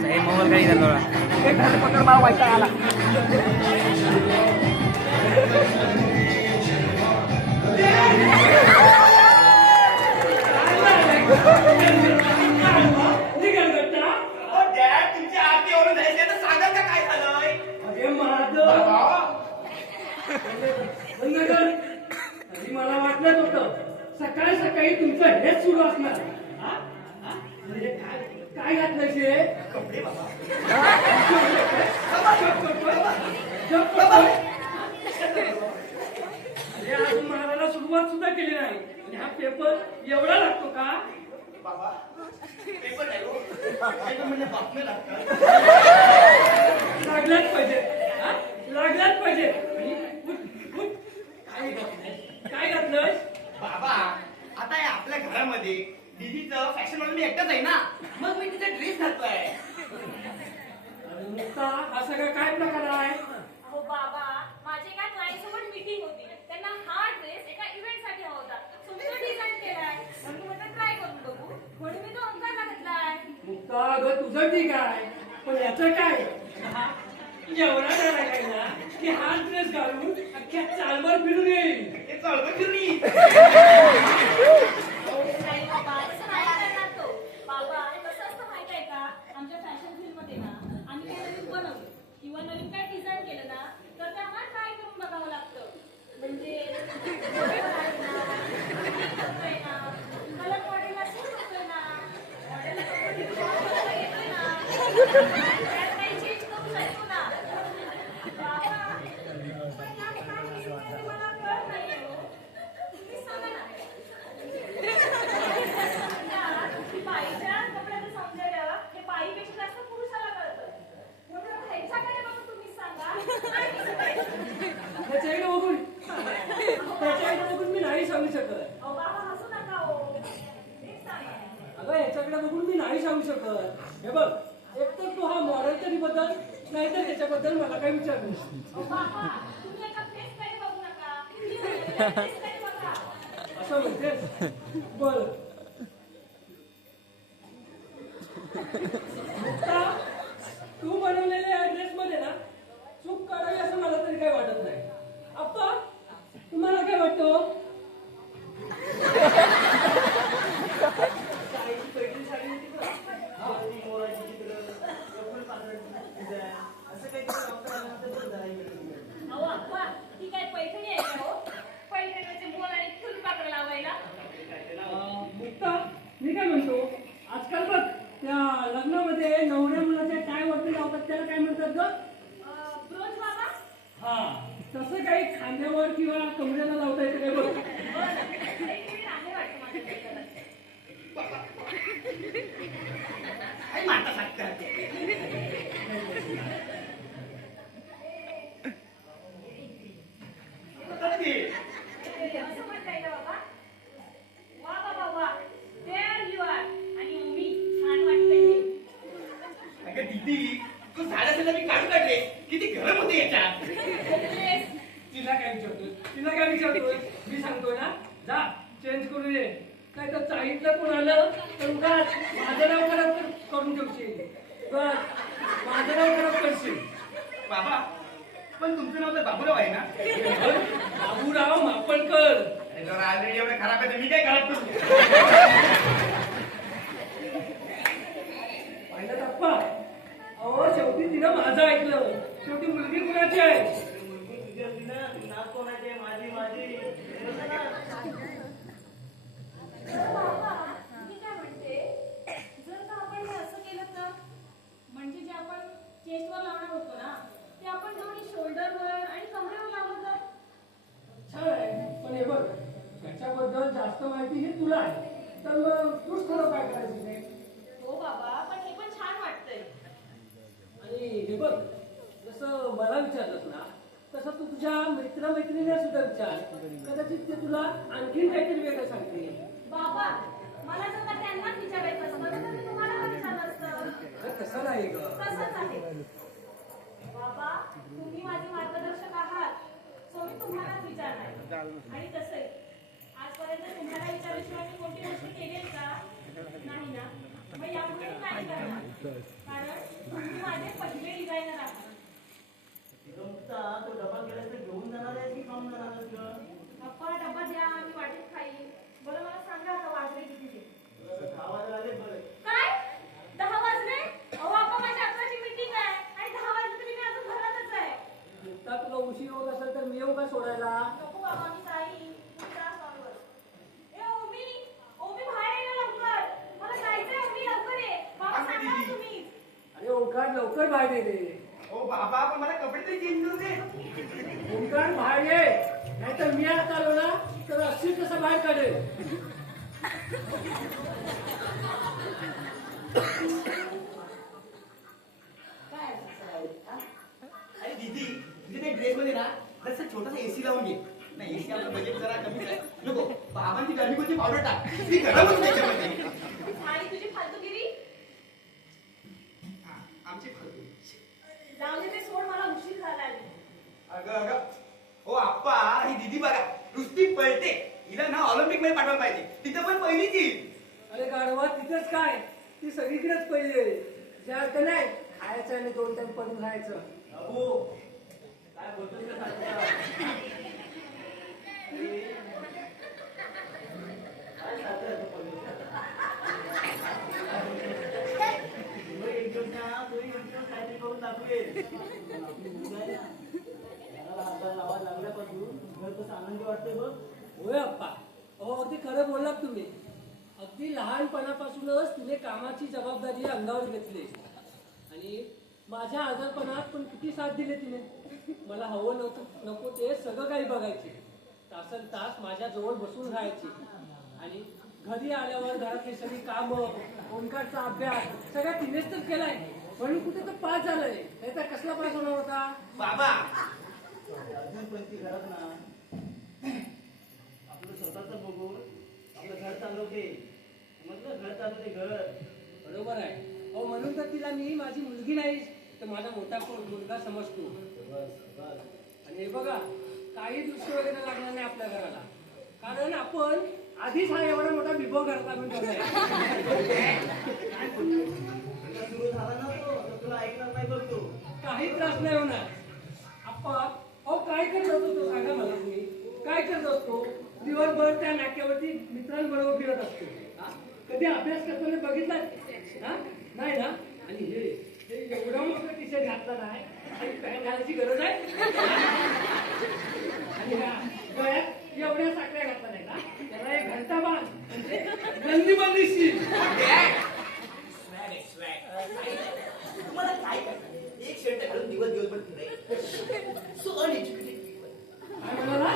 Saya mau kali dan Laura. Kita pakai bawa itu ala. मला वाटलं होतं सकाळी सकाळी तुमचं हेच सुरू असणार. काय घातलं शे कपडे बाबा अजून महाराला सुरुवात सुद्धा केली नाही आणि हा पेपर एवढा लागतो का बाबा? पेपर नाही म्हणजे बातम्या लागतात. लागलाच पाहिजे लागलाच पाहिजे. काय घातलं बाबा? आता आपल्या घरामध्ये दीदीचं फॅशन म्हणून मी एकटाच आहे ना, मग मी तिचा ड्रेस घालतोय. हा सगळा काय प्रकार आहे? अहो बाबा, माझी एका क्लायंट सोबत मीटिंग होती. त्यांना हा ड्रेस एका इव्हेंट साठी हवा होता. सुंदर डिझाईन केलाय म्हणून म्हटलं ट्राय करून बघू म्हणून मी तो अंगाला घातलाय. मुक्ता अगं तुझं ठीक आहे पण याचं काय? एवढा झाला काय ना की हा ड्रेस घालून अख्ख्या चालवर फिरून येईल. हे चळवळ फिरून येईल. नाही बाबा, तसं नाही करणार तो. बाबा, कसं असतं माहिती आहे का, आमच्या फॅशन फील्ड मध्ये ना आम्ही काही नवीन बनवलं किंवा नवीन काय डिझाईन केलं ना तर ते आम्हाला ट्राय करून बघावं लागतं. म्हणजे कलर मॉडेलला सूट होतोय ना, मॉडेलला काही चेंज करू शकतो ना. बाबा, मला कळत नाहीये हो. तुम्ही सांगा ना. बाईच्या कपड्याचं सौंदर्य हे बाईपेक्षा जास्त पुरुषाला कळतं. म्हणून ह्याच्याकडे बघून तुम्ही सांगा. त्याच्याकडे बघून मी नाही सांगू शकत. अहो बाबा, हसू नका हो. नीट सांगा. अगं याच्याकडे बघून मी नाही सांगू शकत. हे बघ, एक तर तू हा मॉडेल तरी बदल नाही तर त्याच्याबद्दल मला काही विचारलं. अहो बाबा, तुम्ही एका फेसकडे बघू नका. फेसकडे बघा. असं म्हणतेस? बरं. लग्नामध्ये नवऱ्या मुलाच्या काय वरती लावतात त्याला काय म्हणतात ग? ब्रोच बाबा. हा, तसं काही खांद्यावर किंवा कमरेला लावता येतं काय बघ. काहीतरी आहे वाटतं माझ्या डोक्याला. आई माता सारखं. असं म्हणता येतं बाबा. वा बाबा वा. There you are. आणि उभी छान वाटतंय हे. अगं दीदी, तू झाड असेल तर मी काढून काढले. किती गरम होते याच्यात. तिला काय विचारतोय? तिला काय विचारतोय? मी सांगतोय ना, जा चेंज करून ये. काय तर चाळीतलं कोण आलं तर उगाच माझं नाव खराब करून ठेवशील. उगाच माझं नाव खराब करशील. बाबा, पण तुमचं नाव तर बाबूराव आहे ना? बाबूराव मापणकर. अरे जरा ऑलरेडी एवढं खराब आहे तर मी काय खराब करू? पाहिलं अप्पा, अहो शेवटी तिनं माझं ऐकलं. शेवटी मुलगी कुणाची आहे? तर बाबा, मी काय म्हणते, जर का आपण हे असं केलं तर, म्हणजे जे आपण चेस्टवर लावणार होतो ना, ते आपण दोन्ही शोल्डरवर आणि कमरेवर लावलं तर? छान आहे, पण हे बघ, त्याच्याबद्दल जास्त माहिती ही तुला आहे. तर मग तूच खरं काय करायचं ते. हो बाबा, पण हे पण छान वाटतंय. आणि हे बघ, जसं मला विचारलंस ना, तसं तू तुझ्या मित्रमैत्रिणीला सुद्धा विचार. कदाचित ते तुला आणखीन काहीतरी वेगळं सांगतील. बाबा, मला जर का त्यांनाच विचारायचं असतं तर मी तुम्हाला का विचारलं असतं? अरे तसं नाही ग. तसंच आहे. बाबा, तुम्ही माझे मार्गदर्शक आहात, सो मी तुम्हालाच विचारणार. आणि तसंही आजपर्यंत तुम्हाला विचाराशिवाय मी कोणती गोष्ट केली आहे का? नाही ना? मग यापुढे मी नाही करणार. कारण तुम्ही माझे पहिले डिझायनर आहात. पप्पा, डब्बा द्या, मी वाटेत खाईल. बरं मला सांगा आता वाजले किती ते? काय? 10 वाजले? अहो आप्पा, माझी 11ची मीटिंग आहे आणि 10 वाजले तरी मी अजून घरातच आहे. मुक्ता, तुला उशीर होत असेल तर मी येऊ का सोडायला? नको बाबा, मी जाईन. तुम्ही जा कॉलवर. ओमी, ओमी बाहेर ये ना लवकर. मला जायचंय ओमी, लवकर ये. बाबा सांगा ना तुम्ही. अरे ओंकार, लवकर बाहेर ये रे. ओ बाबा, पण मला कपडे तरी चेंज करू दे. ओंकार, बाहेर ये. नाहीतर मी आता आलो ना तर अशी कसं बाहेर काढेल. अरे दीदी, तुझ्या त्या ड्रेसमध्ये ना जसं छोटासा एसी लावून घे. नाही, एसी आपलं बजेट जरा कमीच आहे. नको, बाबांची गरमी कोणती पावडर टाक. ती गरम होती त्याच्यामध्ये. आणि तुझी फालतूगिरी हा, आमची फालतू. जाऊ दे, ते सोड. मला उशीर झाला आहे. अगं ओ आप्पा, ही दीदी बघा नुसती पळते. हिला ना ऑलिम्पिक मध्ये पाठवायला पाहिजे. तिथं पण पहिलीच येईल. अरे गाढवा, तिथेच काय, ती सगळीकडेच पहिले. जे अर्थ नाही, खायचं आणि 2 टाइम पडून राहायचं. अहो, काय बोलतोस का होय अप्पा, अहो अगदी खरं बोललात तुम्ही. अगदी लहानपणापासूनच तिने कामाची जबाबदारी अंगावर घेतली आणि माझ्या आजारपणात पण किती साथ दिली तिने. मला हवं नव्हतं नको ते सगळं काही बघायची. तासन तास माझ्या जवळ बसून राहायची आणि घरी आल्यावर घरातली सगळी कामं, ओंकारचा अभ्यास सगळ्या तिनेच तर केलाय. म्हणून कुठे तर पास झालंय. नाही तर कसला पास होणार होता बाबा? अजून पण ती घरात ना आपलं स्वतःच बघून आपलं घर चालवते. म्हटलं घर चालवते घर. बरोबर आहे. अहो म्हणून तर तिला मी माझी मुलगी नाही तर माझा मोठा मुलगा समजतो. आणि हे बघा, काही दृश्य वगैरे लागणार नाही आपल्या घराला. कारण आपण आधीच हा एवढा मोठा विभव घरात आणून ठेवलाय. सुरू झाला ना तो तर तुला ऐकणार नाही बघ तो. काही त्रास नाही होणार. आप्पा, अहो काय करत होतो तो सांगा मला तुम्ही. काय करत असतो? दिवसभर त्या नाक्यावरती मित्रांबरोबर फिरत असतो. हा? कधी अभ्यास करताना बघितला नाही ना? आणि हे एवढा मोठा टी शर्ट घातला नाही आणि पॅन्ट घालायची गरज आहे. आणि गळ्यात एवढ्या साखळ्या घातला नाही का? त्याला एक घंटा बांध म्हणजे नंदी बंदिशी. तुम्हाला काय करणार एक शर्ट घालून दिवसभर फिरायचं सो अनएज्युकेटेड काय म्हणाला?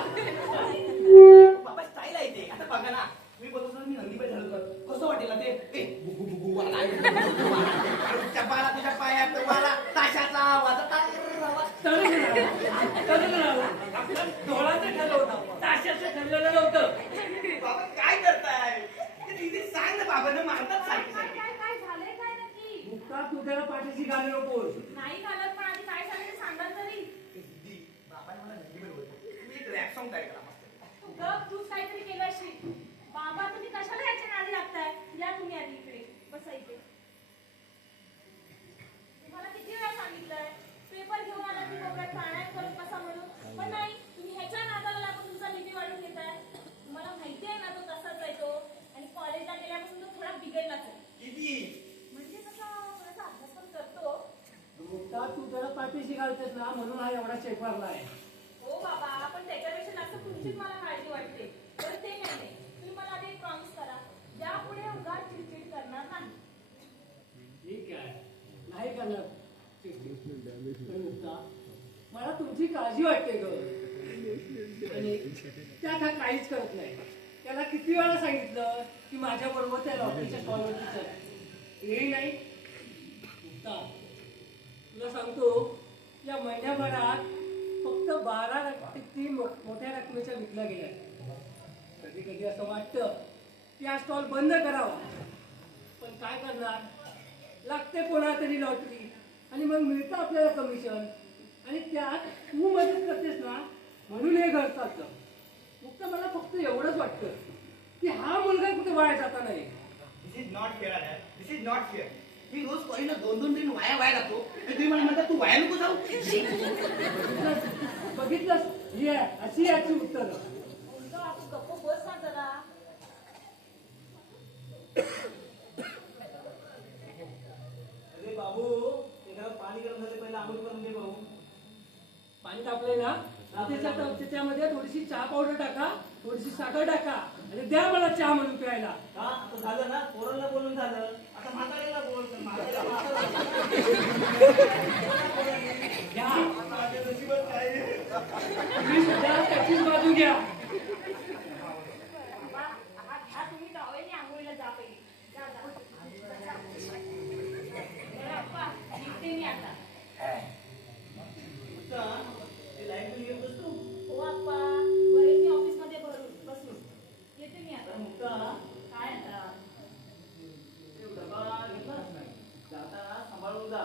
बाबा स्टाईल आहे ते आता बघा ना मी बोलतो ना मी नंदीबाई झालो तर कसं वाटेल ना ते ए गुगु गुगु वाला तुझ्या बाला तुझ्या पायात वाला ताशाचा आवाज आपलं डोळाचं ठरलं होतं, ताशाचं ठरलेलं नव्हतं. बाबा काय करताय ते तिथे सांग ना बाबांना मारतात काय सारखे काय काय झालंय काय नक्की? मुक्ता तू त्याला पाठीशी घालू नकोस. नाही घालत पण आधी काय झालं ते सांगाल तरी. बाबाने मला नंदीबाई बोलतो तुम्ही एक रॅप सॉन्ग तयार करा मस्त तू गप तूच काहीतरी केलं असेल. बाबा तुम्ही कशाला याच्या नादी लागताय? या तुम्ही आधी इकडे बसा इथे. तुम्हाला किती वेळा सांगितलंय पेपर घेऊन आला की कोपऱ्यात प्राणायाम करत बसा म्हणून, पण नाही तुम्ही ह्याच्या नादाला लागून तुमचा बीपी वाढून घेताय. तुम्हाला माहिती आहे ना तो तसाच आहे तो, आणि कॉलेजला गेल्यापासून तो थोडा बिघडलाच आहे. किती म्हणजे तसा थोडासा अभ्यास पण करतो. मुक्ता तू त्याला पाठीशी घालतेस ना म्हणून हा एवढा शेकवारला आहे. हो बाबा, पण त्याच्यापेक्षा जास्त तुमचीच मला काळजी वाटते. तर ते नाही, तुम्ही मला आधी एक प्रॉमिस करा, यापुढे उगाच चिडचिड करणार नाही. ठीक आहे, नाही करणार. पण मुक्ता मला तुमची काळजी वाटते ग. आणि त्यात हा काहीच करत नाही. त्याला किती वेळा सांगितलं की माझ्या बरोबर त्या लॉटरीच्या स्टॉलवरती चल, हे नाही. मुक्ता तुला सांगतो या महिन्याभरात फक्त 12 टिकटी मोठ्या रकमेच्या विकल्या गेल्या. कधी कधी असं वाटतं की हा स्टॉल बंद करावा, पण काय करणार, लागते कोणा तरी लॉटरी आणि मग मिळतं आपल्याला कमिशन, आणि त्यात तू मदत करतेस ना म्हणून हे घर चालतं. फक्त मला फक्त एवढंच वाटतं की हा मुलगा कुठे वाया जाता नाही. दिस इज नॉट फेअर आहे दिस इज नॉट फेअर मी रोज कॉलेजला 2-2 ट्रेन वाया जातो आणि तुम्ही मला म्हणता तू वाया नको जाऊ बघितलंस, ही आहे अशी याची उत्तर. मुलगा आपण गप्प बस ना जरा. अरे बाबू एखादं पाणी गरम झाले पहिला आंघोळ करून दे भाऊ. पाणी तापलंय ना, त्याच्यामध्ये थोडीशी चहा पावडर टाका, थोडीशी साखर टाका आणि द्या मला चहा म्हणून प्यायला. हा आता झालं ना, पोरांना बोलून झालं, आता म्हाताऱ्याला बोल. तर म्हाताऱ्याला घ्या, माझ्या नशिबात काय आहे? तुम्ही सध्या त्याचीच बाजू घ्या. बाबा, हा तुम्ही टॉवेलने आंघोळीला जा पहिले. जा जा. बरं अप्पा, निघते मी आता. मुक्ता, ते लाईट बिल घेत बसतो. हो अप्पा, बरेच मी ऑफिसमध्ये बसून येते मी तर आता. मुक्ता काय आता? ते डबा घेतलाच नाही, जाताना सांभाळून जा.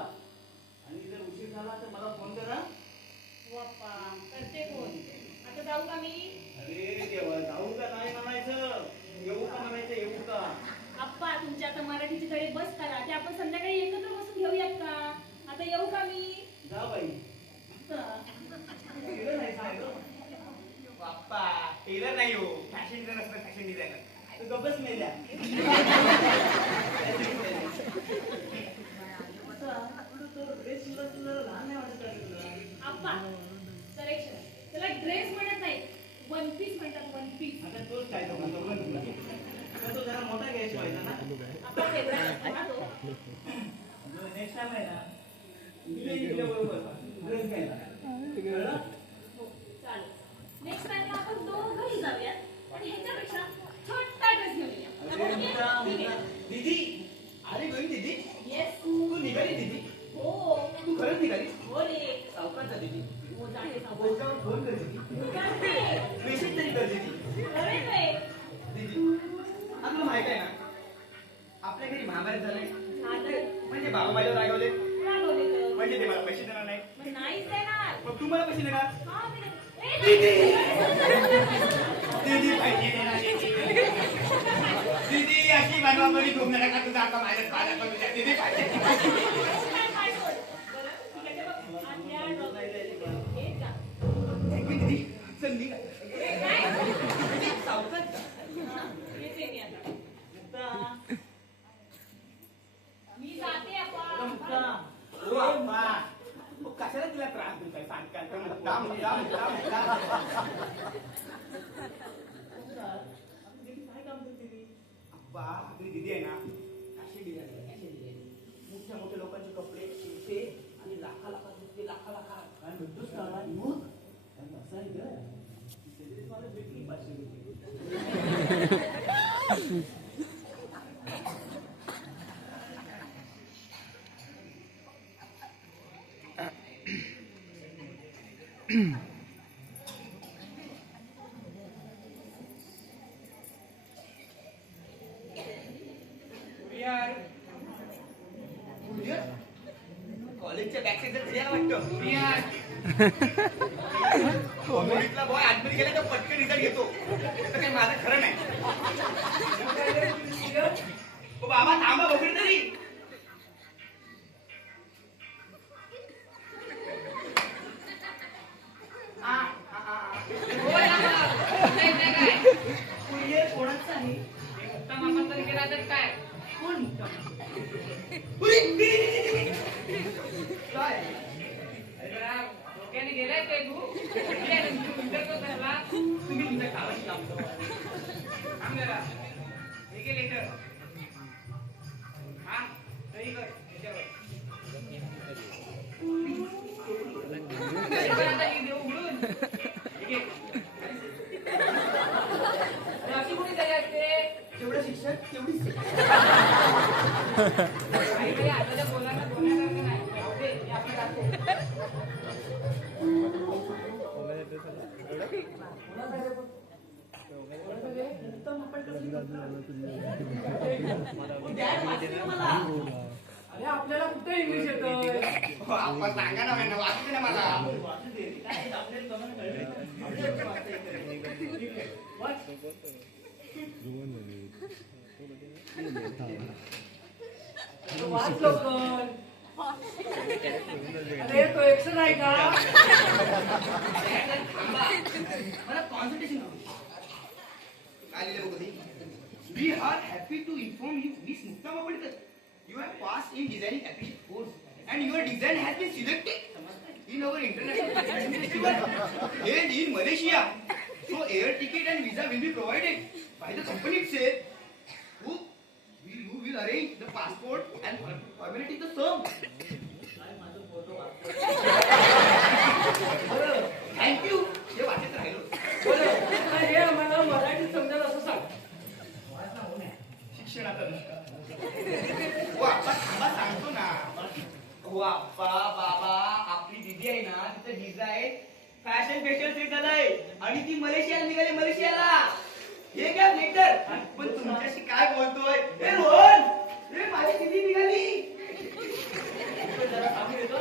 आणि जर उशीर झाला तर मला फोन करा. हो अप्पा, करते फोन. आता जाऊ का मी? अरे देवा, जाऊ का नाही म्हणायचं, येऊ का म्हणायचं, येऊ का. अप्पा, तुमच्या आता मराठीची धडे बस करा, ते आपण संध्याकाळी एकत्र बसून घेऊयात का? आता येऊ का मी? जा बाई. केलं नाही सांगतो. बाप्पा टेलर नाही हो फॅशन डिझायनर असतं फॅशन डिझायनर तू गप्पच मेल्या. तो ड्रेस शिवला तुला लहान नाही वाटत का तुला? अप्पा, करेक्शन. त्याला ड्रेस म्हणत नाही, वन पीस म्हणतात, वन पीस. आता तोच काय तो म्हणतो बघ तुला. तर तो जरा मोठा घ्यायचा व्हायचा ना. अप्पा फेवरेट असतो ना तो. नेक्स्ट टाइम आहे ना, तुझ्या इकडे बरोबर ड्रेस घ्यायला. कळलं? हो, चालेल. नेक्स्ट टाइम आपण दोघंही जाऊयात आणि ह्याच्यापेक्षा छोटा ड्रेस घेऊन अरे मुक्ता, येऊया. दीदी अरे गोईन दीदी येस. तू निघाली दीदी हो. तू खरंच निघाली हो रे. सावकाशचा दीदी हो, जाते सावकाश. बोलच्यावर फोन कर दीदी करते. मेसेज तरी कर दीदी करेन रे. दीदी आपलं माहित आहे ना आपल्या घरी महाभारत झालंय झालं. म्हणजे बाबा माझ्यावर रागवले रागवले तर. म्हणजे ते मला पैसे देणार नाही मग नाहीच देणार. मग तू मला पैसे देणार हा, मी देणार. ए, दीदी नाही. दीदी पैसे देणार दीदी अशी बनवाबरी घुमू नका तुझा आता माझ्याच पाण्यात पडू द्या. दीदी पैसे काय काय सोड. बरं, ठीक आहे, ते बघ. आज्ञा ड्रॉप. हे जा. थँक्यू दीदी चल निघ काय? सावकाश हा, येते मी आता. मुक्ता, मी जाते अगं आपण. मुक्ता. ओ अम्मा मग कशाला तिला त्रास देताय सांगताय तर मग जा मग, जा मग, जा मग, जा. मुक्ता, आपली दीदी काय काम करते ती? अप्पा आपली दीदी आहे ना फॅशन डिझायनर मोठ्या मोठ्या लोकांना मग असं आहे ग, त्याच्यात मला भेटली 500 रुपये. कॉलेजच्या बॅक साईडला घरी आला वाटतं. कॉलेजला बॉय आतमध्ये गेला तर पटकन रिझल्ट घेतो. तर काही माझं खरं नाही. ओ बाबा थांबा बघून तरी. कुरिअर कोणाचं आहे? कोण मुक्काम? काय? तुम्ही तुमच्या कामाची काम करा. जेवढं शिक्षण तेवढीच अरे आपल्याला कुठे इंग्लिश येतोय? हो, आपण सांगा ना मॅडम, वाचू दे ना मला. वाच लवकर. अरे तो एक्शन आहे का? मला कॉन्सन्ट्रेशन काय लिहिलं बघू ते. We are happy to inform you, Miss Mukta Mapandkar, you have passed in designing application course and your design has been selected in our international festival held in Malaysia. So air ticket and visa will be provided by the company itself. You will arrange the passport and formality the sum. Thank you. हे वाटत राहिलो. हे आम्हाला मराठीत समजेल असं सांग. शिक्षणाचा दृष्टा. हो आप्पा थांबा सांगतो ना. हो आप्पा बाबा आपली दीदी आहे ना तिचं डिझाईन फॅशन फेस्टिवल सेट झालंय आणि ती मलेशियाला निघाली मलेशियाला. हे काय लेटर पण तुमच्याशी काय बोलतोय. हे रोहन हे माझी दीदी निघाली. जरा सांगू देतो.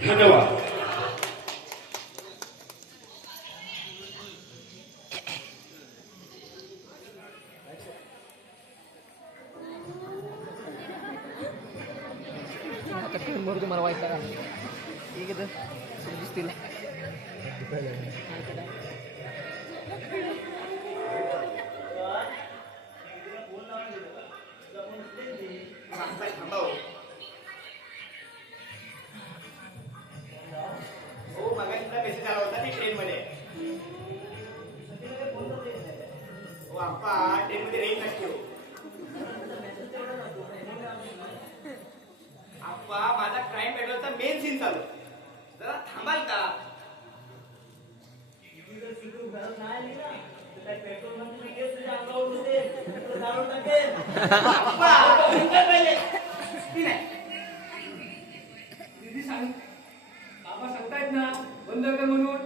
धन्यवाद. आता मला वाईट लागा ठीक आहे तर दिसतील. थांबा हो मग तुला मेसेज आला होता ती ट्रेन मध्ये. हो आप्पा ट्रेन मध्ये रेंज नसतो. आप्पा माझा क्राईम पेट्रोलचा मेन सीन चालू. जरा थांबाल का. आप्पा ती नाही दीदी सांग. बाबा सांगतायत ना बंद कर म्हणून.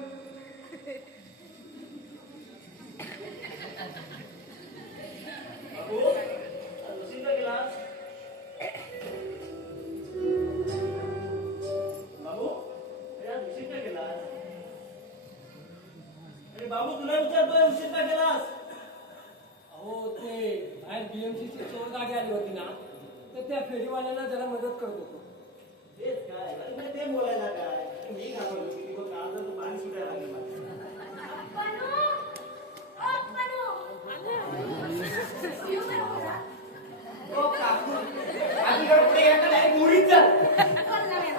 बाबू दुसरीचा गिलास. बाबू दुसरीचा गिलास. अरे बाबू तुला विचारतोय उशीरचा गिलास. अहो ते बाहेर BMC ची चोर गाडी आली होती ना तर त्या फेरीवाल्यांना जरा मदत करत होतो. तेच काय अरे म्हणजे ते बोलायला काय मी घाबरलो की बघ काळजाचं पाणी सुटायला लागलं माझं. पनू ओ पनू येऊ बरोबर ओ काकू आधी जरा पुढे गेला तर डायरेक्ट मुळीच जा. बोलला मी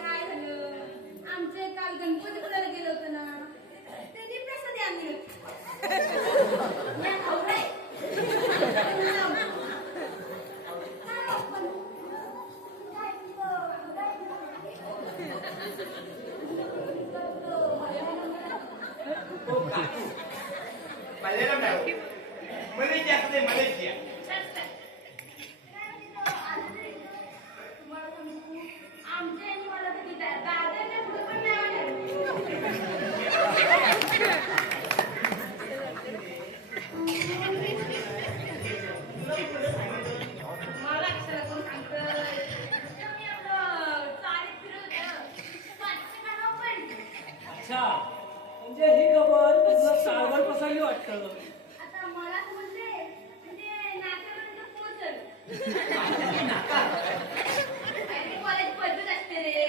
काय झालं आमचे काल गणपती पुण्याला गेलो होतो ना त्यांनी प्रसादी आणली या खाऊ काय ओ काकू मल्याळम नाही मलेशिया असते मलेशिया. आमच्या मला तर दादाच्या पुढे पण नाही मला कशाला कोण सांगतं मी आपलं चालीत फिरत पण अच्छा म्हणजे ही खबर तुला सावध पसरली वाटतं. आता मला समजले म्हणजे नात्यापर्यंत पोहोचल. अरे कॉलेज पद्धत असते रे.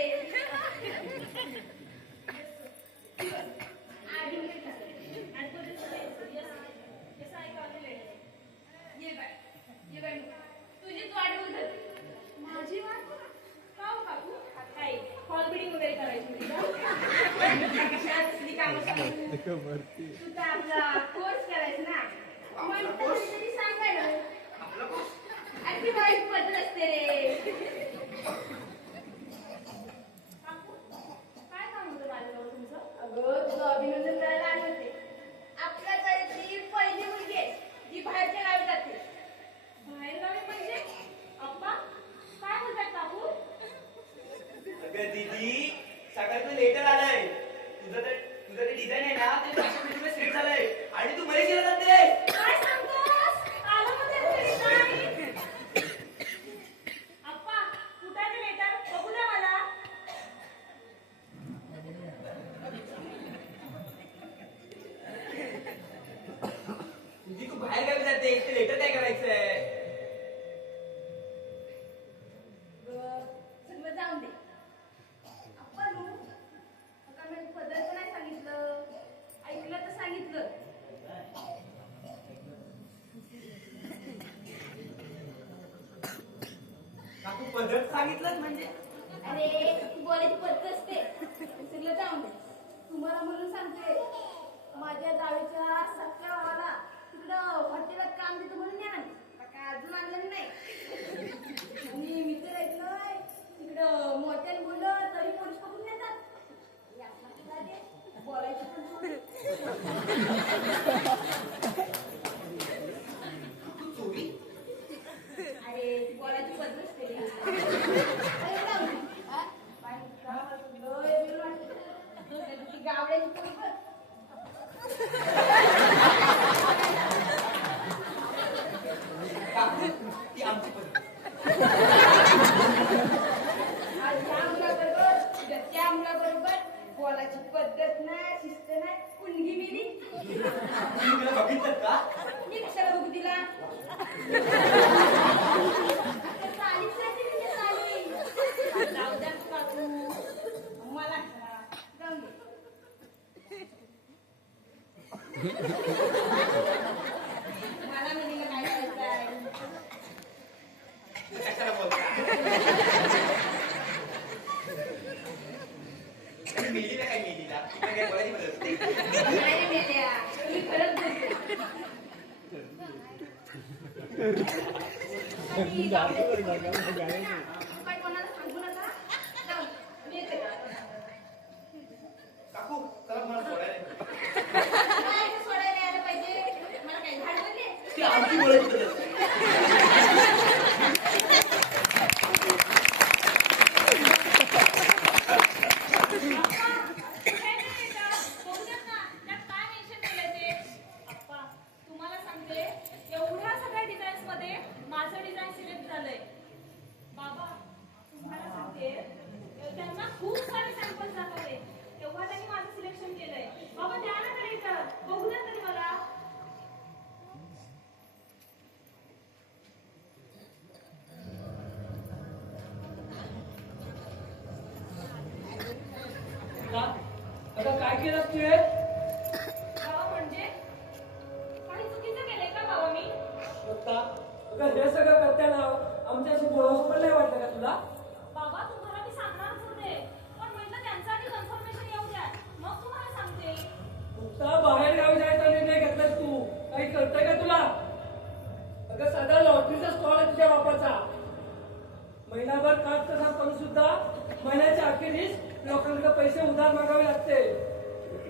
तुझीच वाट बघत होती. माझी वाट का हो काकू? काय हॉल बिल्डिंग वगैरे करायची होती का? कशात असली कामं सांगू? तू तर आपला कोर्स करायचा ना मग तरी सांगायला आणि ती वाईट पद्धत असते रे. काकू, काय काम होतं माझ्याजवळ तुमचं? अगं तुझं अभिनंदन करायला आले होते. आपल्या घराची पहिली मुलगी आहे जी बाहेरच्या गावी जाते. बाहेर गावी म्हणजे अप्पा काय म्हणतात काकू? अगं दीदी सकाळचं लेटर आलंय तुझं ते डिझाईन आहे ना ते फॅशन सेट झालंय आणि तू मलेशियाला जाते. काय सांगतोस? आलं मध्ये तरी नाही. अप्पा कुठे आहे ते लेटर? बघू द्या मला. तुझी तू बाहेर गावी जाते ते लेटर काय करायचंय? सगळं जाऊन दे. अप्पा नो आता मी पदार्थ नाही सांगितलं ऐकलं तर सांगितलं. काकू पद्धत सांगितलंच म्हणजे अरे ती बोलायची पद्धत असते. सगळं जाऊन दे. तुम्हाला म्हणून सांगते माझ्या जावेच्या सख्या भावाला तिकडं हॉटेलात काम देतो म्हणून या काय अजून आणलं नाही. आणि मित्र आहेत ना तिकडं मोठ्याने बोललं तरी पोलीस पकडून नेतात. हे आपला तुला दे. बोलायचं पण सोड. तू चोरी अरे ती बोलायची पद्धत असते रे. अरे जाऊ दे. हा? बाई, गावाला लय वेळ वाटतं. ती गावड्याची पोळी बघ. काकू ती आमची पद्धत. आज ह्या मुलाबरोबर उद्या त्या मुलाबरोबर बोलायची पद्धत नाही शिस्त नाही कुणगी मिली. तुम्ही तिला बघितलं का? मी कशाला बघू तिला? आता चालीच राहते तिच्या चाली. जाऊ द्या काकू. मला कशाला? जाऊन दे. मला मुलीला काय करायचंय? तू कशाला बोलता? आणि मेलीला काय मेलीला? तिला काय बोलायची पद्धत असते? नाही रे मेल्या. तुम्ही खरंच बोलते. काय कोणाला सांगू नका. जाऊ दे. मी येते. काकू चला मला सोडायला ये. काय ते सोडायला यायला पाहिजे? मला काय झाड बनले? ती आमची बोलायची पद्धत असते. तुम्हाला सांगते एवढ्या सगळ्या डिझाईन्स मध्ये माझं डिझाईन सिलेक्ट झालंय. बाबा केलंस तू हे? बाबा म्हणजे काही चुकीचं केलंय का बाबा मी? मुक्ता, अगं हे सगळं करताना आमच्याशी बोलावं पण नाही वाटलं का तुला? बाबा तुम्हाला मी सांगणारच होते, पण म्हटलं त्यांचं आधी कन्फर्मेशन येऊ द्या, मग तुम्हाला सांगते. मुक्ता, बाहेर गावी जायचा निर्णय घेतलास तू, काही कळतंय का तुला? अगं साधा लॉटरीचा स्टॉल आहे तुझ्या बापाचा. महिनाभर काट तसा पण सुद्धा महिन्याच्या अखेरीस लोकांकडे पैसे उधार मागावे लागते.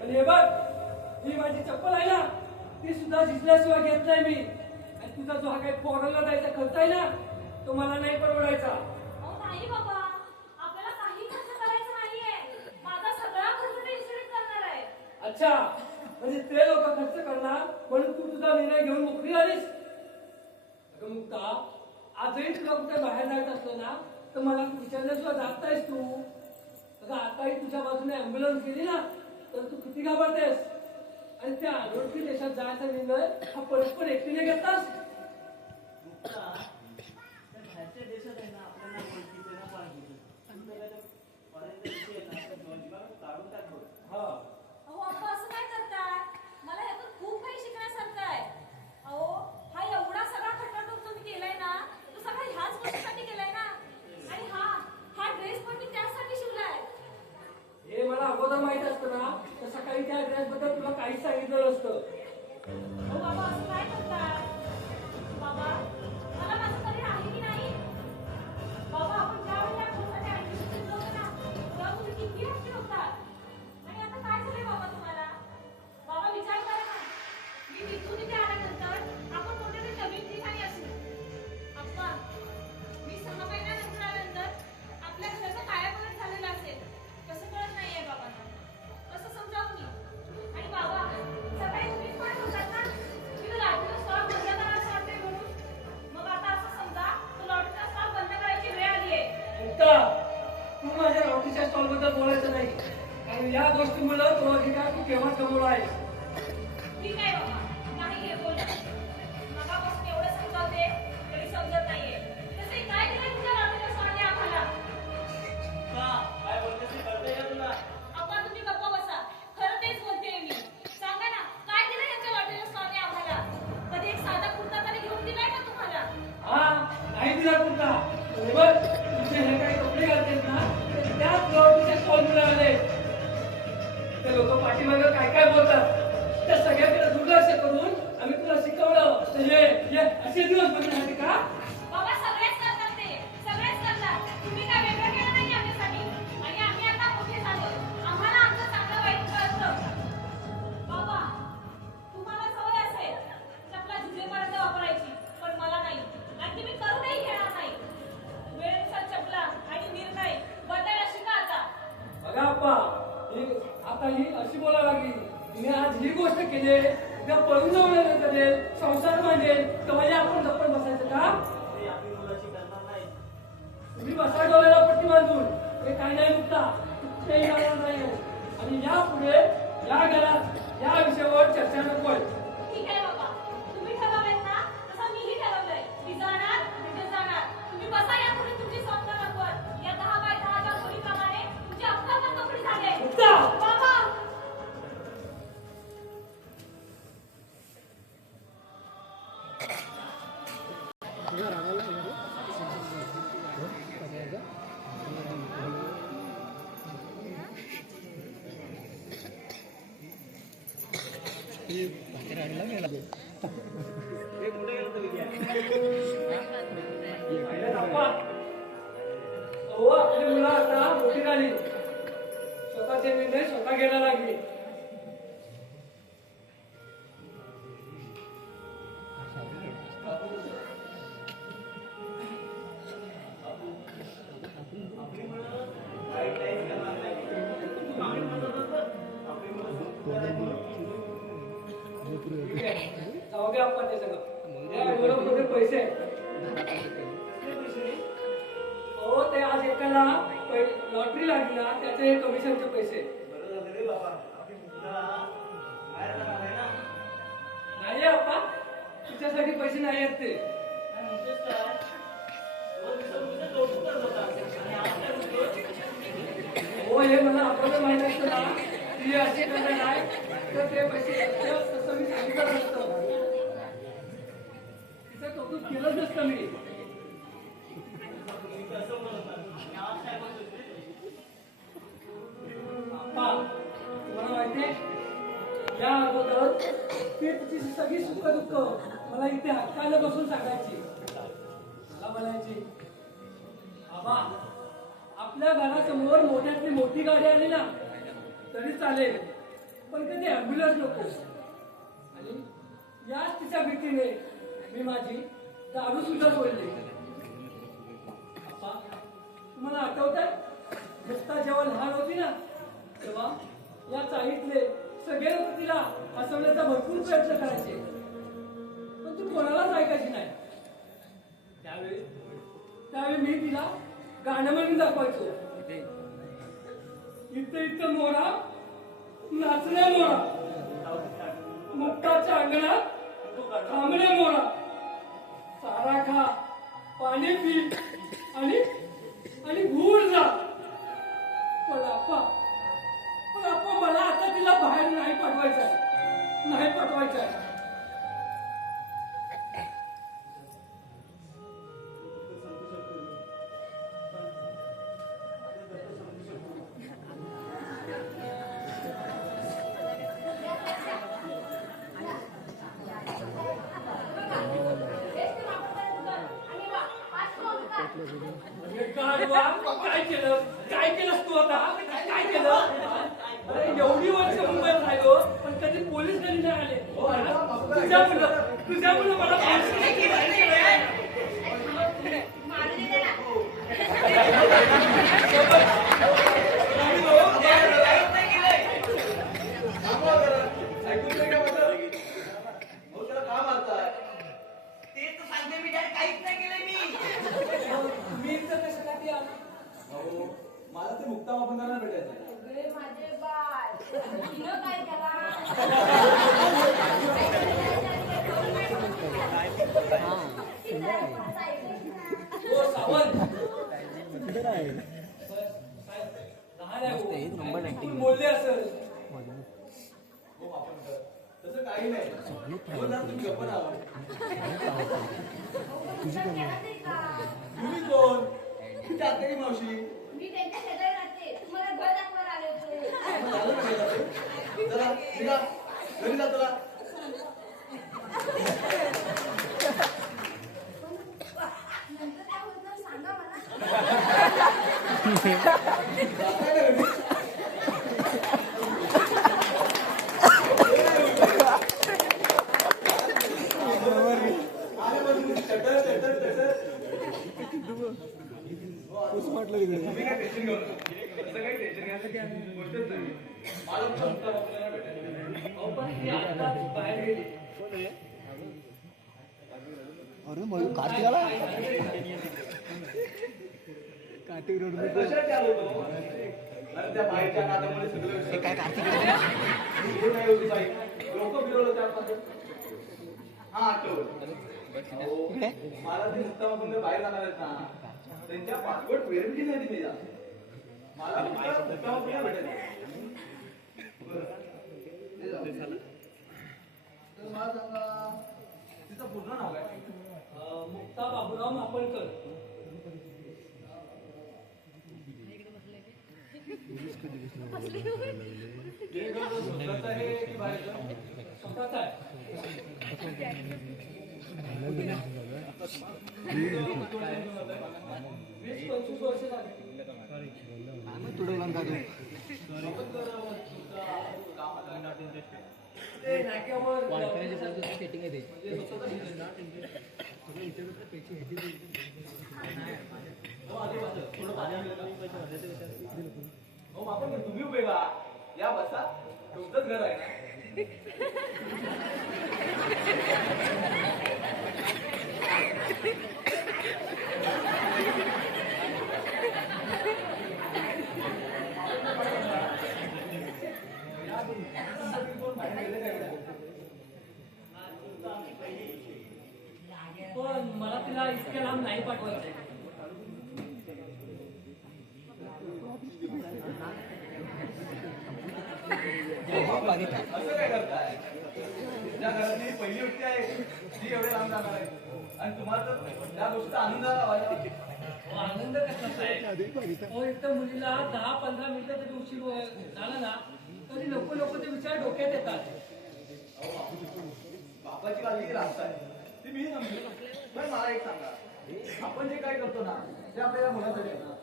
आणि हे बघ, ही माझी चप्पल आहे ना, ती सुद्धा झिजल्याशिवाय घेत नाही मी. आणि तुझा जो हा काही फॉरेनला जायचा खर्च आहे ना, तो मला नाही परवडायचा. अहो नाही बाबा, आपल्याला काही खर्च करायचा नाहीये. माझा सगळा खर्च ते इन्शुरन्स करणार आहे. अच्छा, म्हणजे ते लोक खर्च करणार म्हणून तू तुझा निर्णय घेऊन मोकळी आलीस? अगं मुक्ता, आजही तुला कुठे बाहेर जायचं असलं ना तर मला विचारल्याशिवाय जात नाहीस तू. अगं आताही तुझ्या बाजूने अँब्युलन्स गेली ना तर तू किती घाबरतेस. आणि त्या अनोळखी देशात जायचा निर्णय हा परस्पर एकटीने घेतलास. मुक्ता, त्या बाहेरच्या देशात आहे ना आपल्याला ओळखीचं ना पाहिजे. पर्यंत विषय आहे ना, त्या जीवाला काढून टाक बघ. हा, अहो अप्पा असं काय करताय? मला ह्यातून खूप काही शिकण्यासारखं आहे. अहो हा एवढा सगळा खटाटोप तुम्ही केलाय ना, तो सगळा ह्याच गोष्टीसाठी केलाय ना. आणि हा ड्रेस पण मी त्यासाठी शिवलाय. हे मला अगोदर माहित असतं ना तर सकाळी त्या ड्रेस बद्दल तुला काहीच सांगितलं नसतं. अहो बाबा असं काय करताय? बाबा मला माझं करिअर आहे की नाही? बाबा आपण ज्या वेळेला कोर्ससाठी ऍडमिशन घेतलं होतं ना, तेव्हा तुम्ही किती हट्टी होतात. आणि आता काय झालंय बाबा तुम्हाला? बाबा विचार करा ना, मी तिथून इथे आल्यानंतर आपण कुठेतरी नवीन ठिकाणी असू. अप्पा मी 6 महिन्यानंतर आल्यानंतर आपल्या घराचं कायापालट झालेलं असेल. कसं कळत नाहीये बाबांना? कसं समजावून मी? आणि बाबा सकाळी तुम्हीच म्हणत होतात ना की तो लॉटरीचा स्टॉल बंद करा असं वाटतंय म्हणून. मग आता असं समजा तो लॉटरीचा स्टॉल बंद करायची वेळ आली आहे. मुक्ता, तू माझ्या लॉटरीच्या स्टॉल बद्दल बोलायचं नाही. कारण या गोष्टीमुळे तो अधिकार तू केव्हाच गमावला आहे. ठीक आहे बाबा, नाही घे बोल. मगापासून एवढं समजावते तरी समजत नाहीये. तसे काय दिलंय तुझ्या लॉटरीच्या स्टॉलने आम्हाला? मुक्ता, काय बोलतेस ते कळतंय का तुला? अप्पा तुम्ही गप्पा बसा. खरं तेच बोलतेय मी. सांगा ना, काय दिलं यांच्या लॉटरीच्या स्टॉलने आम्हाला? कधी एक साधा कुर्ता तरी घेऊन दिलाय का तुम्हाला? हा, नाही दिला कुर्ता. हे बघ, तुझे हे काही कपडे घालतेस ना ते त्याच लॉटरीच्या स्टॉल मुळे आले. ते लोक पाठीमागे काय काय बोलतात त्या सगळ्याकडे दुर्लक्ष करून आम्ही तुला शिकवलं तर हे असे दिवस बघण्यासाठी का? बाबा सगळेच करतात ते. सगळेच करतात. तुम्ही काय वेगळं केलं नाही आमच्यासाठी. आणि आम्ही आता मोठे झालो. आम्हाला आमचं चांगलं वाईट कळतं. बाबा तुम्हाला सवय असेल चपला झिजेपर्यंत वापरायची, पण मला नाही. आणि तुम्ही करूनही घेणार नाही. वेळेनुसार चपला आणि निर्णय बदलायला शिका आता. बघा अप्पा, आता ही अशी बोलायला लागली. तिने आज ही गोष्ट केली, उद्या पळून जाऊन करेल, संसार मांडेल, तेव्हा आपण गप्पन बसायचं का? ते आपली मुलाशी करणार नाही. तुम्ही बसा डोळ्याला पट्टी बांधून. हे काही नाही मुक्ता, कुठेही जाणार नाही. आणि यापुढे या घरात या विषयावर चर्चा नकोय. ठीक आहे बाबा, तुम्ही ठरवलेत ना तसं मीही ठरवलंय. मी जाणार तिथे जाणार. तुम्ही बसा यापुढे तुमची स्वप्नांवर. या 10 बाय 10च्या खोलीप्रमाणे तुमचे अक्कल पण कपडे झाले. मुक्ता! बाबा हे कुठे गेलं तर विचार. पाहिलं अप्पा? अहो, आपली मुलं आता मोठी झाली. स्वतःचे निर्णय स्वतः घ्यायला लागली. आपली मुलं वाईट काहीच करणार नाही. आपली मुलं तर आपली मुलं सुद्धा ठीक आहे, जाऊ द्या अप्पा ते सगळं. त्या envelope पैसे आहेत. कसले पैसे? हो, ते आज एकाला लॉटरी लागली ना त्याचे हे कमिशनचे पैसे. बरं झालं रे बाबा, आपली मुलगा बाहेर जाणार आहे ना. नाही अप्पा, तुझ्यासाठी पैसे नाही आहेत ते. काय म्हणतोस काय? दोन दिवसापूर्वी कौतुक करत होता. आणि आज काय म्हणतोस? हो, हे मला अगोदर माहित असतं ना की अशी कौतुक केलंच नसतं मी. बाप्पा, तुम्हाला माहितीये या अगोदर ती तिची सगळी सुख दुःख मला इथे हक्कानं बसून सांगायची. मला म्हणायची, बाबा आपल्या घरासमोर मोठ्यातली मोठी गाडी आली ना तरी चालेल, पण कधी ॲम्ब्युलन्स नको. आणि याच तिच्या भीतीने मी माझी दारू सुद्धा सोडली. बाप्पा, तुम्हाला आठवतंय नुसता जेव्हा लहान होती ना तेव्हा या चाळीतले सगळे लोक तिला हसवण्याचा भरपूर प्रयत्न करायचे, पण तू कोणालाच ऐकायची नाही. त्यावेळी मी तिला गाणं म्हणून दाखवायचो. इथे इथं मोरा नाचण्या मोरा, मुक्ताच्या अंगणात थांबण्या मोरा, चारा खा पाणी पी आणि भूल जा. पण आप्पा मला आता तिला बाहेर नाही पाठवायचंय. काय केलंस तू आता? काय केलं? अरे एवढी वर्ष मुंबईत राहिलो पण कधी पोलीस कधी नाही आले. तुझ्यामुळं मला मला ते मुक्ता मापनदारांना भेटायचं. माझे बाळ तिनं काय केला? हो सावंत बोलले असेल. तसं काही नाही. तुम्ही गप्प राहा. तुम्ही कोण? तुम्ही टाकते की मावशी? मी त्यांच्या शेजारी राहते. तुम्हाला घर दाखवायला आले होते. चला निघा, घरी जा तुला. नंतर काय होतं सांगा मला. अरे मयूर कार्तिक आला. कार्तिक रोड त्या बाईच्या नादामध्ये सगळं काय कार्तिक लोक बिरवलं हा आठवलं. मला ते मुक्ता मापनदार बाहेर जाणार आहेत ना त्यांच्या पासपोर्ट व्हेरिफिकेशन मी मला मुक्ता मापनदार भेटायचं. मला सांगा तिचं पूर्ण नाव काय? मुक्ता बाबूराव मापणकर. स्वतःचं आहे की बाहेरचं? स्वतःच आहे. 20-25 वर्ष झाली. तुडवलं का तू? ते नाक्यावर हो आपण तुम्ही उभे का या बसा तुमचंच घर आहे ना. पण मला तिला इतक्या लांब नाही पाठवायचं. असं काय करताय? ज्या घरातली पहिली व्यक्ती आहे ती एवढे लांब जाणार आहे. आणि तुम्हाला तर त्या गोष्टीचा आनंद आला पाहिजे. हो, आनंद कसला साहेब? हो, एक तर मुलीला 10-15 मिनिटं जरी उशीर झाला ना तरी नको नको ते विचार डोक्यात येतात. बापाची काळजी राखत आहे ती मी समजू. पण मला एक सांगा, आपण जे काय करतो ना ते आपल्या मुलासाठी आहे ना.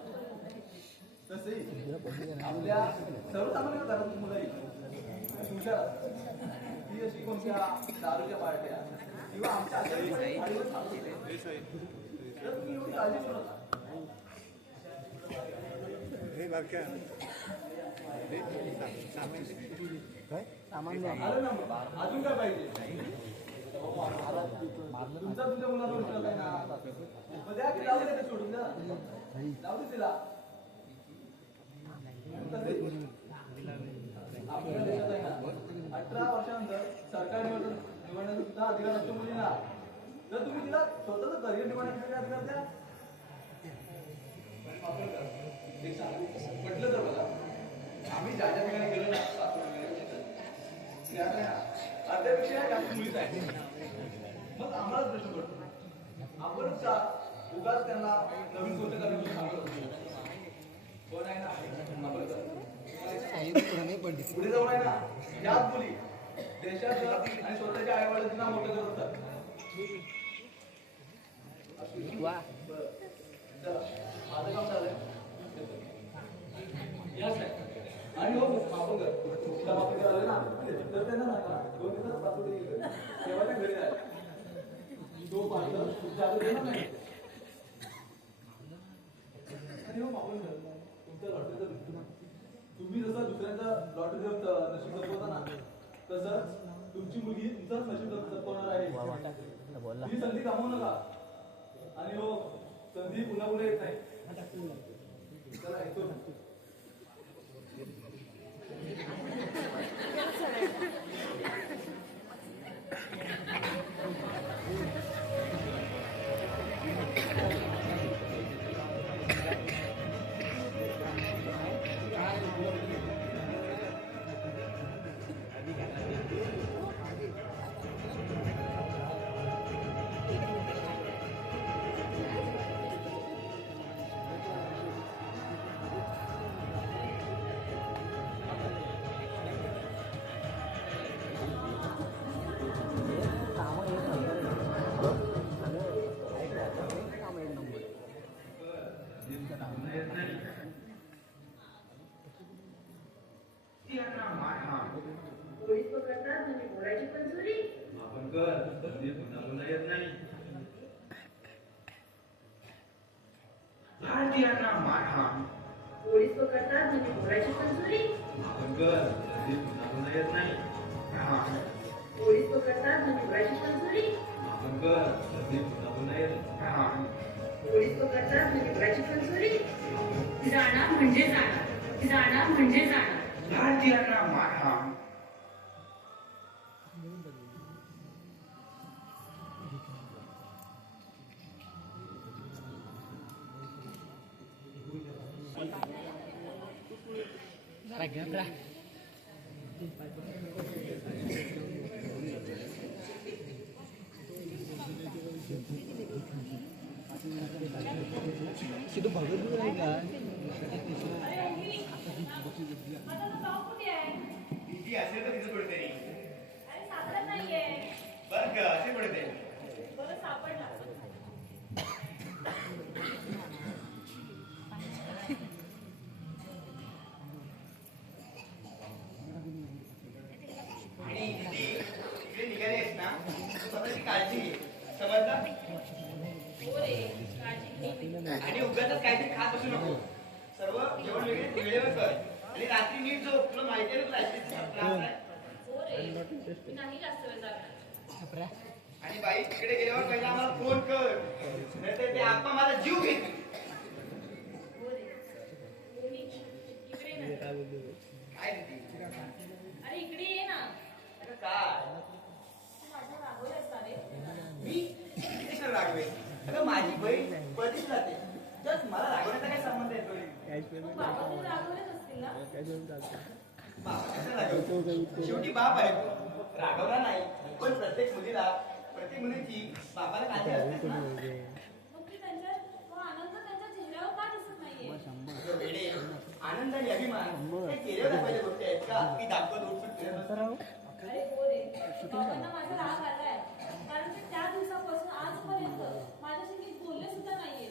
तसंही आपल्या सर्वसामान्य घरात मुलंही तुमच्या ती अशी कोणत्या दारूच्या पार्ट्या किंवा आमच्या आचार्याकडे गाडीवर चालू होते. तर तुम्ही एवढी काळजी करू नका. काय सामान द्या. आलं ना मग. अजून काय पाहिजे? तुमचा तुमच्या मुलाला विश्वास आहे ना. मग द्या की जाऊ दे ते सोडून द्या. जाऊ दे तिला. आपल्या देशात आहे ना 18 वर्षानंतर सरकार निवडण्याचा सुद्धा अधिकार असतो मुलींना. जर तुम्ही तिला स्वतःच करिअर निवडण्यासाठी अधिकार द्या. एक सांगू, म्हटलं तर बघा, आम्ही ज्या ज्या ठिकाणी गेलो ना अर्ध्यापेक्षा जास्त मुलीच आहे. मग आम्हालाच प्रश्न पडतो, आपणच का उगाच त्यांना नवीन गोष्ट करण्याची सांगत असतो. कोण आहे ना पुढे जाऊन आहे ना याच मुली देशाचं आणि स्वतःच्या आईवडिलांचं नाव मोठं करत असतात. चला, माझं काम झालंय. या साहेब. आणि हो आपण कर आपण आलं ना तर त्यांना नका 2 दिवसात पासपोर्ट तेव्हा ते घरी जायला तो पार्सल तुमच्या हातात देणार नाही. आणि हो आपण कर तुमच्या लॉटरीचा तुम्ही जसं दुसऱ्यांचा लॉटरीचं नशीब जपवता ना तसं तुमची मुलगी तुमचाच नशीब जपवणार आहे. ही संधी गमावू नका. आणि हो संधी पुन्हा पुन्हा येत नाही. चला येतो. पोलीस पकडतात म्हणजे बोलायची पण चोरी. आपण कर संधी पुन्हा पुन्हा येत नाही. भारतीयांना मारहाण. पोलीस पकडतात म्हणजे बोलायची पण चोरी. आपण कर संधी पुन्हा पुन्हा येत नाही. पोलीस पकडतात म्हणजे बोलायची पण चोरी. आपण कर संधी पुन्हा पुन्हा येत नाही. पोलीस पकडतात म्हणजे बोलायची पण चोरी. जाणार म्हणजे जाणार, जाणार म्हणजे जाणार. भारतीयांना मारहाण. तिथं बघत नाही का? अरे अंजली, माझा तो टॉप कुठे आहे? किती असेल तर तिथं कुठेतरी. अरे सापडत नाहीये. बरं का असे कुठेतरी. बरं सापडला. आणि इकडे निघालेस ना तू स्वतःची काळजी घे. समजला? हो रे, काळजी घे. आणि उगाचच काहीतरी खात असू नको. सर्व जेवण वगैरे वेळेवर कर. आणि रात्री नीट झोप. तुला माहिती आहे ना तुला ऍसिडचा त्रास आहे. हो रे, मी नाही जास्त वेळ जागणार. आणि बाई तिकडे गेल्यावर पहिला आम्हाला फोन कर. नाहीतर ते आत्मा माझा जीव घेतील. हो रे. हो मी इकडे ये ना. काय देतील? अरे इकडे ये ना. अगं काय? तू माझ्या रागवलंस का रे? मी कशाला रागवेन? अगं माझी बहीण पतीच जाते. जस्ट मला रागवण्याचा काय संबंध येतो? मग बाबा तुला रागवलेच असतील ना? बाप कशाला रागवतो? शेवटी बाप आहे. रागवला नाही. पण प्रत्येक मुलीला प्रत्येक मुलीची बाबाला काळजी असतेच ना. मग ती तो आनंद त्यांच्या चेहऱ्यावर का दिसत नाहीये? अगं वेडे, आनंद आणि अभिमान हे चेहऱ्यावर दाखवायच्या गोष्टी आहेत का की दाखवत उठसूट फिरत असतात? अरे हो रे, बाबांना माझा राग आलाय कारण ते त्या दिवसापासून आजपर्यंत माझ्याशी नीट बोलले सुद्धा नाहीये.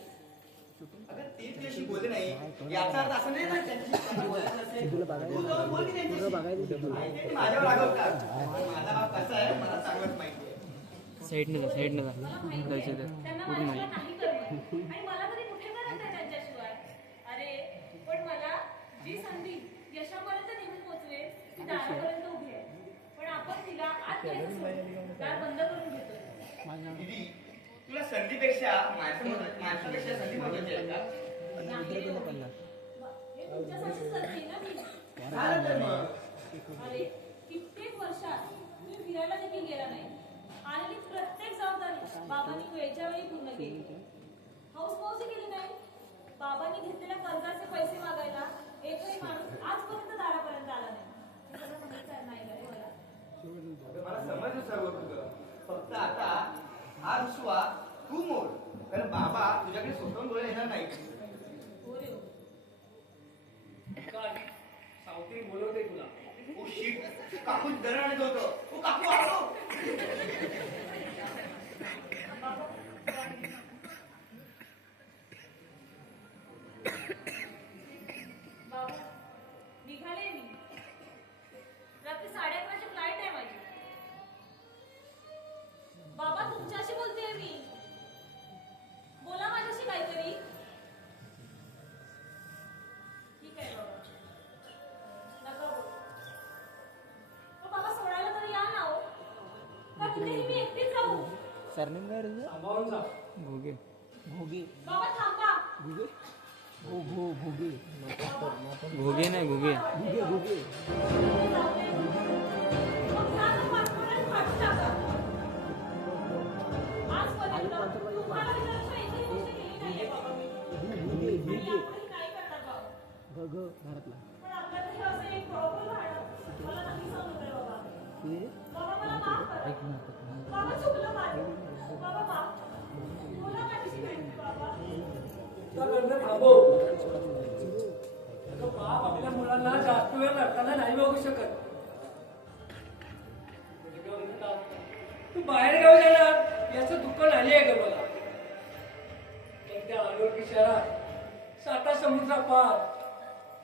अगं ते तुझ्याशी बोलले नाही याचा अर्थ असं नाही ना त्यांच्याशी चांगलं बोलायचं नसेल. तू जाऊन बोल की त्यांच्याशी. माहिती आहे ते माझ्यावर रागवतात. माझा बाप कसा आहे मला चांगलंच माहिती आहे. साईडनं जा मला माहिती आहे, त्यांना माझ्याशिवाय नाही करमत आणि मला तरी कुठे करत आहे त्यांच्याशिवाय. अरे पण मला जी संधी यशापर्यंत निघून पोहोचले ती दारापर्यंत उभी आहे. पण आपण तिला आत घ्यायचं सोडून दार बंद करून घेतो. दीदी तुला संधीपेक्षा माणसापेक्षा संधी महत्वाची आहे का? नाही रे हो. हे तुमच्यासाठीच करते ना मी. झालं तर मग. अरे कित्येक वर्षात तुम्ही फिरायला देखील गेला नाही. आलेली प्रत्येक जबाबदारी बाबांनी वेळच्या वेळी पूर्ण केली. हौसमौसी केली नाही. बाबांनी घेतलेल्या कर्जाचे पैसे मागायला एकही माणूस आजपर्यंत दारापर्यंत आला नाही. हे सगळं समजतं नाही का रे मला? मला समजलं सर्व तुझं. फक्त आता हा रुसवा तू मोड कारण बाबा तुझ्याकडे स्वतःहून डोळे येणार नाही. हो रे हो. काय सावत्री बोलवते तुला. ओ शिट काकू दरण आणत होतं. ओ काकू आलो. बाबा निघाले मी. रात्री 11:30ची फ्लाईट आहे माझी. बाबा तुमच्याशी बोलतेय मी. बोला माझ्याशी काहीतरी. ठीक आहे बाबा, नका बोलू. पण बाबा सोडायला तरी या ना हो. का तिथेही मी एकटीच राहू? सरनेम काय रे तुझं? सांभाळून जा. घोगे घोगे बाबा थांबा. घोगे घोगे घोगे नाही घोगे. घोगे घोगे मग जा ना पाठवण्यात फाटू टाका. आजपर्यंत तुम्हाला विचारायची एकही गोष्ट केली नाहीये बाबा मी. घोगे आणि घोगे यापुढे नाही करणार बाबा. घ घरातला पण आपल्यातही असं एक बरोबर राहणं मला नाही समजत आहे बाबा. ते बाबा मला माफ करा. बाबा चुकलं माझं. बाबा माफ. बोला माझ्याशी काहीतरी बाबा. त्याकडनं थांबव. बाप आपल्या मुलांना जास्त वेळ रडताना नाही बघू शकत. तू बाहेर गावी जाणार याचं दुःख नाही आहे का मला? पण त्या अनोळखी शहरात साता समुद्रापार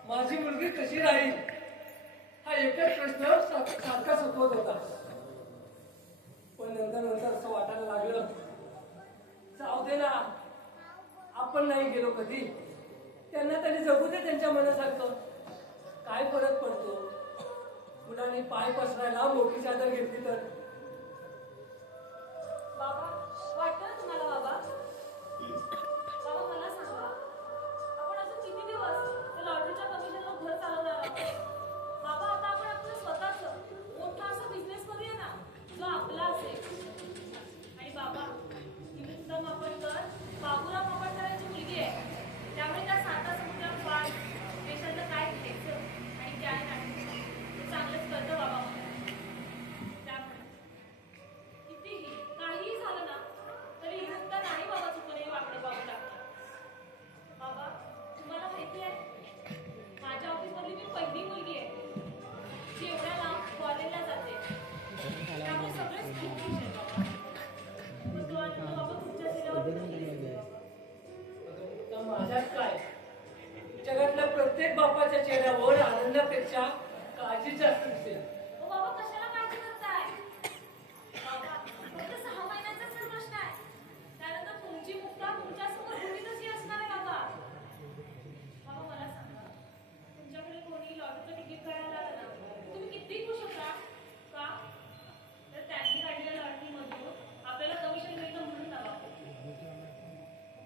माझी मुलगी कशी राहील हा एकच प्रश्न सारखा सतवत होता. पण नंतर असं वाटायला लागलं जाऊ दे ना, आपण नाही गेलो कधी. त्यांना तरी जगू दे त्यांच्या मनासारखं. काय फरक पडतो? मुलांनी पाय पसरायला मोठी चादर घेतली तर. बाबा वाटतं ना तुम्हाला बाबा? बाबा मला सांगा, आपण अजून किती दिवस त्या लॉटरीच्या कमिशनवर घर चालवणार आहोत? बाबा आता आपण आपलं स्वतःचं मोठा असा बिझनेस करूया ना जो आपला असेल. आणि बाबा ही मुक्ता मापणकर बाबूराव मापणकरांची मुलगी आहे. त्यामुळे त्या साता समुद्रात पार देशातलं काय घ्यायचं आणि काय नाही ते चांगलंच कळतं बाबा मला. त्यामुळे कितीही काहीही झालं ना तरी ही मुक्ता नाही बाबा चुकूनही वाकडं पाऊल टाकणार. बाबा तुम्हाला माहिती आहे माझ्या ऑफिसमधली मी पहिली मुलगी आहे जी एवढ्या लांब फॉरेनला जाते. त्यामुळे सगळेच खूप खुश आहेत बाबा. पण तो आनंद बाबा तुमच्या चेहऱ्यावर दिसतोय. तर माझ्यात काय? जगातल्या प्रत्येक बापाच्या चेहऱ्यावर आनंदापेक्षा काळजी जास्त दिसेल. ओ बाबा कशाला काळजी करताय? बाबा फक्त 6 महिन्याचाच हा प्रश्न आहे. त्यानंतर तुमची मुक्ता तुमच्यासमोर उभी कशी असणार आहे बाबा? बाबा मला सांगा, तुमच्याकडे कोणी लॉटरीचं तिकीट काढायला आलं ना तुम्ही किती खुश होता का? तर त्यांनी काढलेल्या लॉटरीमधून आपल्याला कमिशन मिळतं म्हणून ना बाबा.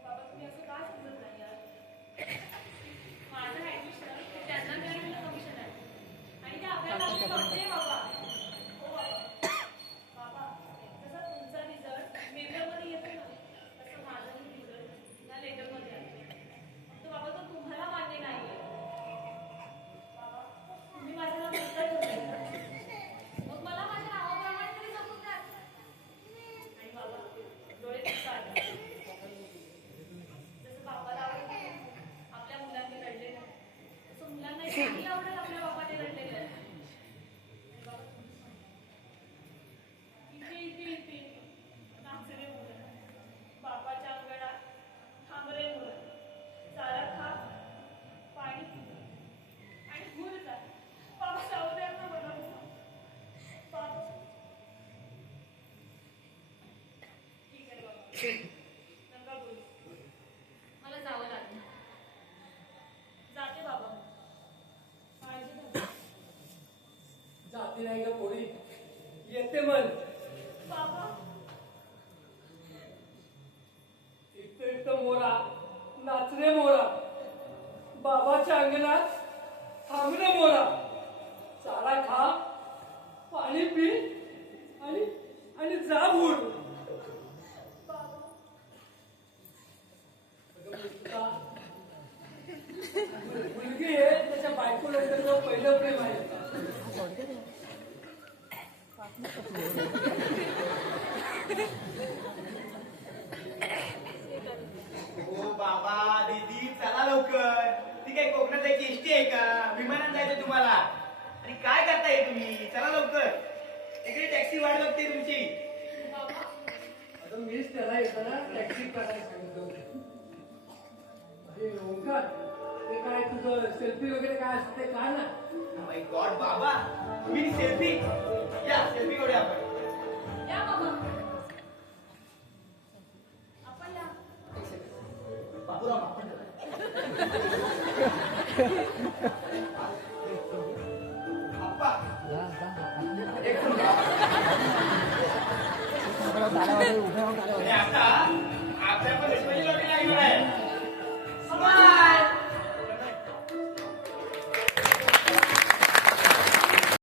बाबा तुम्ही असं का समजत नाही यार? माझं ऍडमिशन त्यांना मिळालेलं कमिशन आहे आणि ते आपल्याला नका बोलू. मला जावं लागेल. जाते बाबा. काळजी घ्या. जाती नाही का पोरी, येते मन. बाबा इथं मोरा, नाचणे मोरा, बाबाच्या अंगणात थांबणे मोरा. चारा खा, पाणी पी आणि जा भूड. मुलगी आहे त्याच्या बायकोनंतर पहिलं प्रेम आहे. हो बाबा दीदी चला लवकर. ती काय कोकणात जायची एसटी आहे का? विमानात जायचं तुम्हाला? आणि काय करताय तुम्ही? चला लवकर. इकडे टॅक्सी वाट बघते तुमची. अगं मीच त्याला येताना टॅक्सी करायला सांगितलं होतं. अरे ओंकार, ते काय तुझं सेल्फी वगैरे काय असतं ते काय ना. माय गॉड बाबा, तुम्ही सेल्फी या सेल्फी काढूया आपण. या बाबा. आपण या. बाबूराव आपण आप्पा एक मिनिट. तारावाले उभे राहून आणि आता आपल्या पण लक्ष्मीची लग्न लागणार आहे. स्माइल